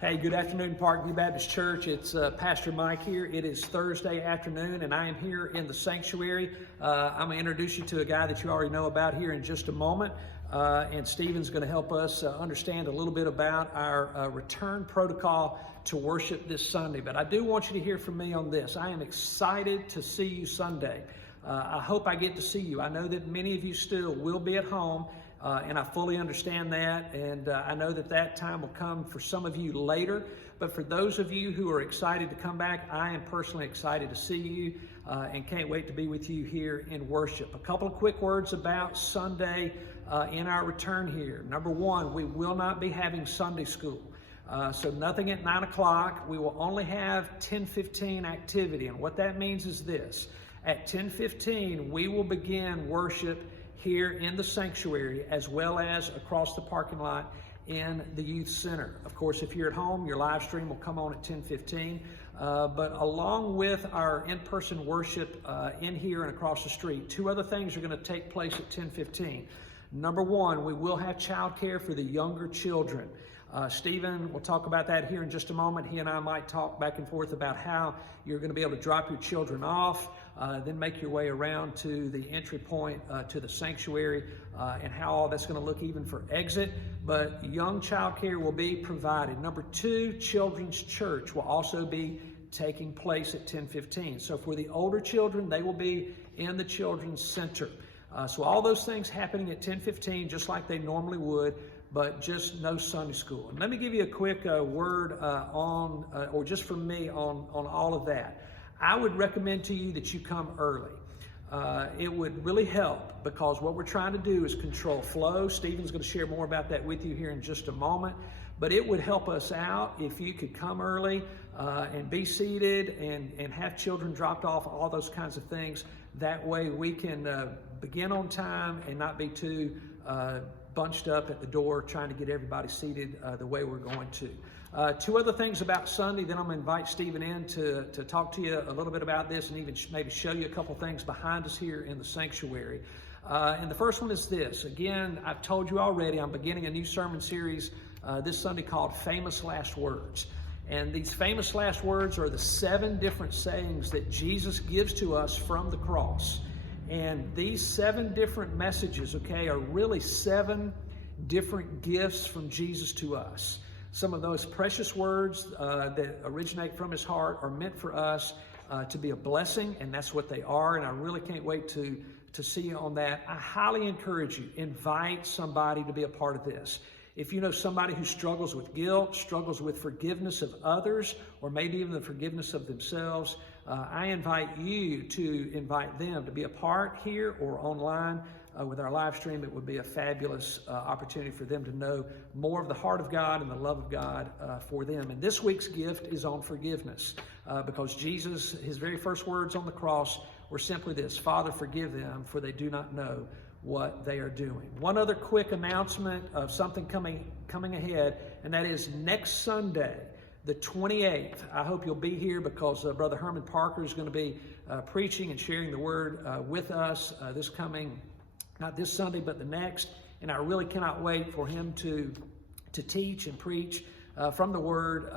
Hey, good afternoon, Parkview Baptist Church. It's Pastor Mike here. It is Thursday afternoon, and I am here in the sanctuary. I'm going to introduce you to a guy that you already know about here in just a moment. And Stephen's going to help us understand a little bit about our return protocol to worship this Sunday. But I do want you to hear from me on this. I am excited to see you Sunday. I hope I get to see you. I know that many of you still will be at home. And I fully understand that, and I know that that time will come for some of you later. But for those of you who are excited to come back, I am personally excited to see you and can't wait to be with you here in worship. A couple of quick words about Sunday in our return here. Number one, we will not be having Sunday school. So nothing at 9 o'clock. We will only have 10:15 activity. And what that means is this. At 10:15, we will begin worship here in the sanctuary, as well as across the parking lot in the youth center. Of course, if you're at home, your live stream will come on at 10:15. But along with our in-person worship in here and across the street, two other things are going to take place at 10:15. Number one, we will have child care for the younger children. Stephen will talk about that here in just a moment. He and I might talk back and forth about how you're going to be able to drop your children off, then make your way around to the entry point to the sanctuary, and how all that's going to look even for exit. But young child care will be provided. Number two, children's church will also be taking place at 10:15. So for the older children, they will be in the children's center. So all those things happening at 10:15, just like they normally would, but just no Sunday school. And let me give you a quick word or just from me on all of that. I would recommend to you that you come early. It would really help, because what we're trying to do is control flow. Stephen's going to share more about that with you here in just a moment. But it would help us out if you could come early and be seated and have children dropped off, all those kinds of things. That way we can begin on time and not be too bunched up at the door trying to get everybody seated the way we're going to. Two other things about Sunday, then I'm going to invite Stephen in to talk to you a little bit about this and even maybe show you a couple things behind us here in the sanctuary. And the first one is this. Again, I've told you already, I'm beginning a new sermon series this Sunday called Famous Last Words. And these famous last words are the 7 different sayings that Jesus gives to us from the cross. And these 7 different messages, are really 7 different gifts from Jesus to us. Some of those precious words that originate from his heart are meant for us to be a blessing, and that's what they are. And I really can't wait to see you on that. I highly encourage you, invite somebody to be a part of this. If you know somebody who struggles with guilt, struggles with forgiveness of others, or maybe even the forgiveness of themselves, I invite you to invite them to be a part here or online with our live stream. It would be a fabulous opportunity for them to know more of the heart of God and the love of God for them. And this week's gift is on forgiveness, because Jesus, his very first words on the cross were simply this: Father, forgive them, for they do not know what they are doing. One other quick announcement of something coming ahead, and that is next Sunday, the 28th. I hope you'll be here, because Brother Herman Parker is going to be preaching and sharing the word with us this coming, not this Sunday, but the next. And I really cannot wait for him to teach and preach from the word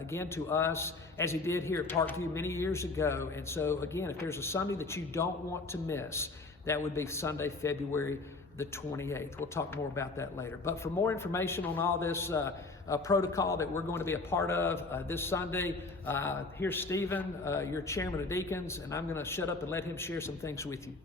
again to us, as he did here at Parkview many years ago. And so again, if there's a Sunday that you don't want to miss, that would be Sunday, February the 28th. We'll talk more about that later. But for more information on all this protocol that we're going to be a part of this Sunday, here's Stephen, your chairman of deacons, and I'm going to shut up and let him share some things with you.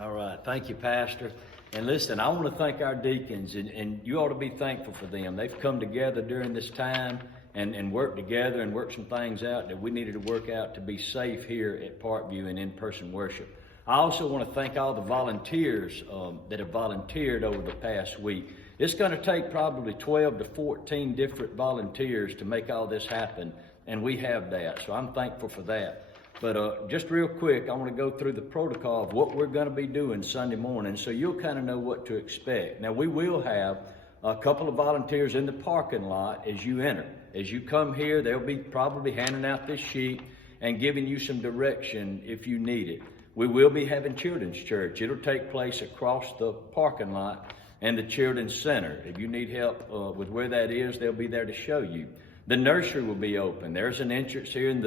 All right. Thank you, Pastor. And listen, I want to thank our deacons, and you ought to be thankful for them. They've come together during this time and worked together and worked some things out that we needed to work out to be safe here at Parkview and in-person worship. I also want to thank all the volunteers that have volunteered over the past week. It's going to take probably 12 to 14 different volunteers to make all this happen, and we have that, so I'm thankful for that. But just real quick, I want to go through the protocol of what we're going to be doing Sunday morning, so you'll kind of know what to expect. Now, we will have a couple of volunteers in the parking lot as you enter. As you come here, they'll be probably handing out this sheet and giving you some direction if you need it. We will be having children's church. It'll take place across the parking lot and the Children's Center. If you need help with where that is, they'll be there to show you. The nursery will be open. There's an entrance here in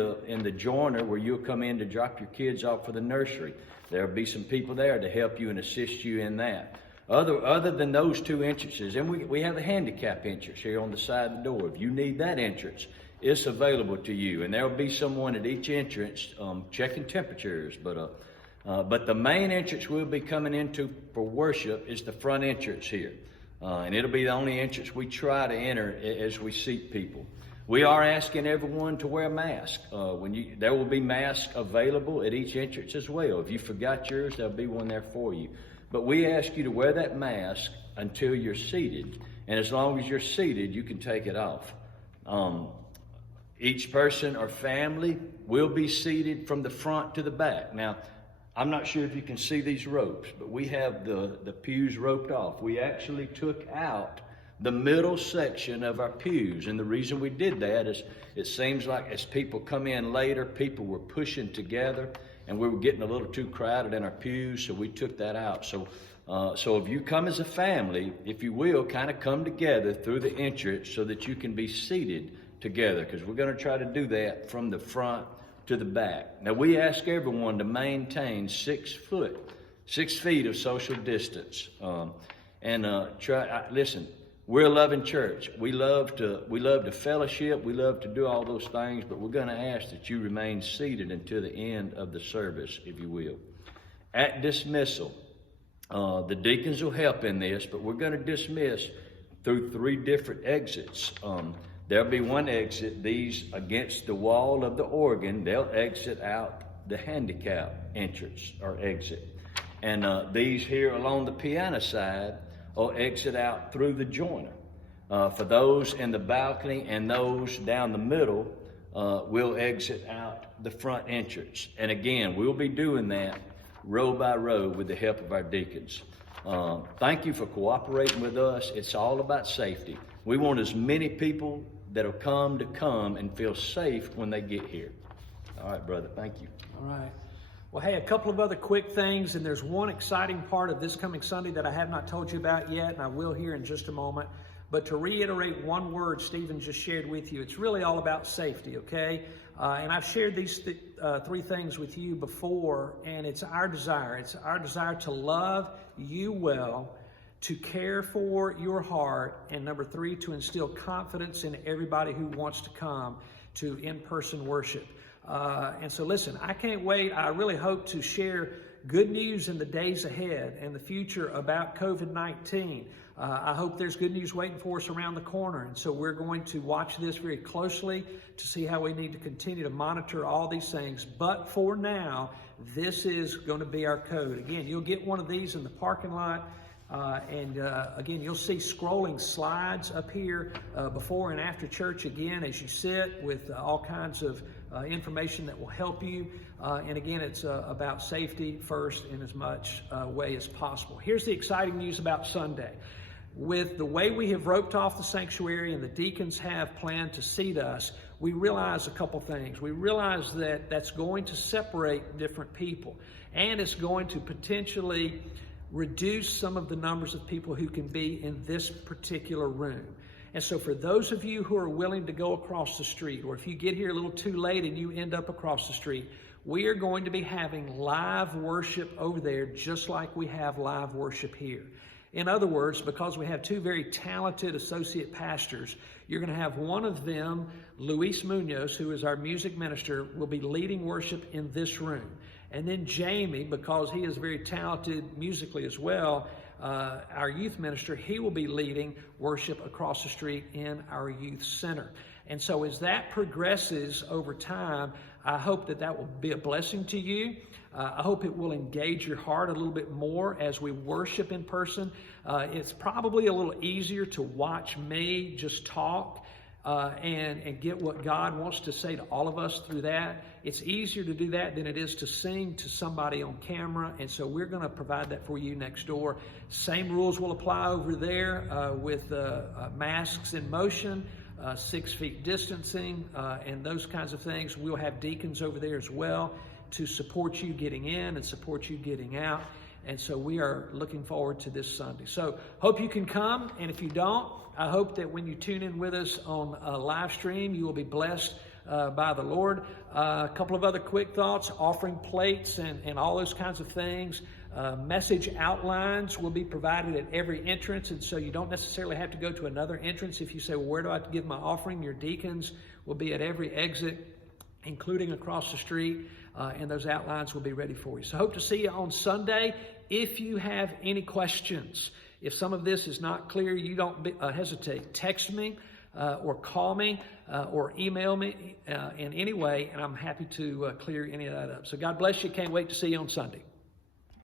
the joiner where you'll come in to drop your kids off for the nursery. There'll be some people there to help you and assist you in that. Other than those two entrances, and we have a handicap entrance here on the side of the door. If you need that entrance, it's available to you, and there will be someone at each entrance checking temperatures. But the main entrance we'll be coming into for worship is the front entrance here, and it'll be the only entrance we try to enter as we seat people. We are asking everyone to wear a mask. There will be masks available at each entrance as well. If you forgot yours, there'll be one there for you. But we ask you to wear that mask until you're seated. And as long as you're seated, you can take it off. Each person or family will be seated from the front to the back. Now, I'm not sure if you can see these ropes, but we have the pews roped off. We actually took out the middle section of our pews. And the reason we did that is it seems like as people come in later, people were pushing together, and we were getting a little too crowded in our pews, so we took that out. So if you come as a family, if you will, kind of come together through the entrance so that you can be seated together, because we're going to try to do that from the front to the back. Now, we ask everyone to maintain 6 feet of social distance. Listen, we're a loving church. We love to fellowship. We love to do all those things, but we're going to ask that you remain seated until the end of the service, if you will. At dismissal, the deacons will help in this, but we're going to dismiss through 3 different exits. There'll be one exit. These against the wall of the organ, they'll exit out the handicap entrance or exit. And these here along the piano side will exit out through the joiner. For those in the balcony and those down the middle, we'll exit out the front entrance. And again, we'll be doing that row by row with the help of our deacons. Thank you for cooperating with us. It's all about safety. We want as many people that'll come to come and feel safe when they get here. All right, brother, thank you. All right. Well, hey, a couple of other quick things, and there's one exciting part of this coming Sunday that I have not told you about yet, and I will here in just a moment. But to reiterate one word Stephen just shared with you, it's really all about safety, okay? And I've shared these 3 things with you before, and it's our desire. It's our desire to love you well, to care for your heart, and number 3, to instill confidence in everybody who wants to come to in-person worship. And so listen, I can't wait. I really hope to share good news in the days ahead and the future about COVID-19. I hope there's good news waiting for us around the corner. And so we're going to watch this very closely to see how we need to continue to monitor all these things. But for now, this is going to be our code. Again, you'll get one of these in the parking lot. Again, you'll see scrolling slides up here before and after church again as you sit with all kinds of information that will help you. And again, it's about safety first in as much way as possible. Here's the exciting news about Sunday. With the way we have roped off the sanctuary and the deacons have planned to seat us, we realize a couple things. We realize that that's going to separate different people, and it's going to potentially reduce some of the numbers of people who can be in this particular room. And so for those of you who are willing to go across the street, or if you get here a little too late and you end up across the street, we are going to be having live worship over there just like we have live worship here. In other words, because we have 2 very talented associate pastors, you're going to have one of them, Luis Munoz, who is our music minister, will be leading worship in this room. And then Jamie, because he is very talented musically as well, our youth minister, he will be leading worship across the street in our youth center. And so as that progresses over time, I hope that will be a blessing to you. I hope it will engage your heart a little bit more as we worship in person. It's probably a little easier to watch me just talk and get what God wants to say to all of us through that. It's easier to do that than it is to sing to somebody on camera, and so we're going to provide that for you next door. Same rules will apply over there with masks in motion, 6 feet distancing, and those kinds of things. We'll have deacons over there as well to support you getting in and support you getting out. And so we are looking forward to this Sunday. So hope you can come. And if you don't, I hope that when you tune in with us on a live stream, you will be blessed by the Lord. A couple of other quick thoughts: offering plates and all those kinds of things. Message outlines will be provided at every entrance, and so you don't necessarily have to go to another entrance. If you say, well, where do I give my offering? Your deacons will be at every exit, including across the street, and those outlines will be ready for you. So hope to see you on Sunday. If you have any questions, if some of this is not clear, you don't hesitate. Text me or call me or email me in any way, and I'm happy to clear any of that up. So God bless you. Can't wait to see you on Sunday.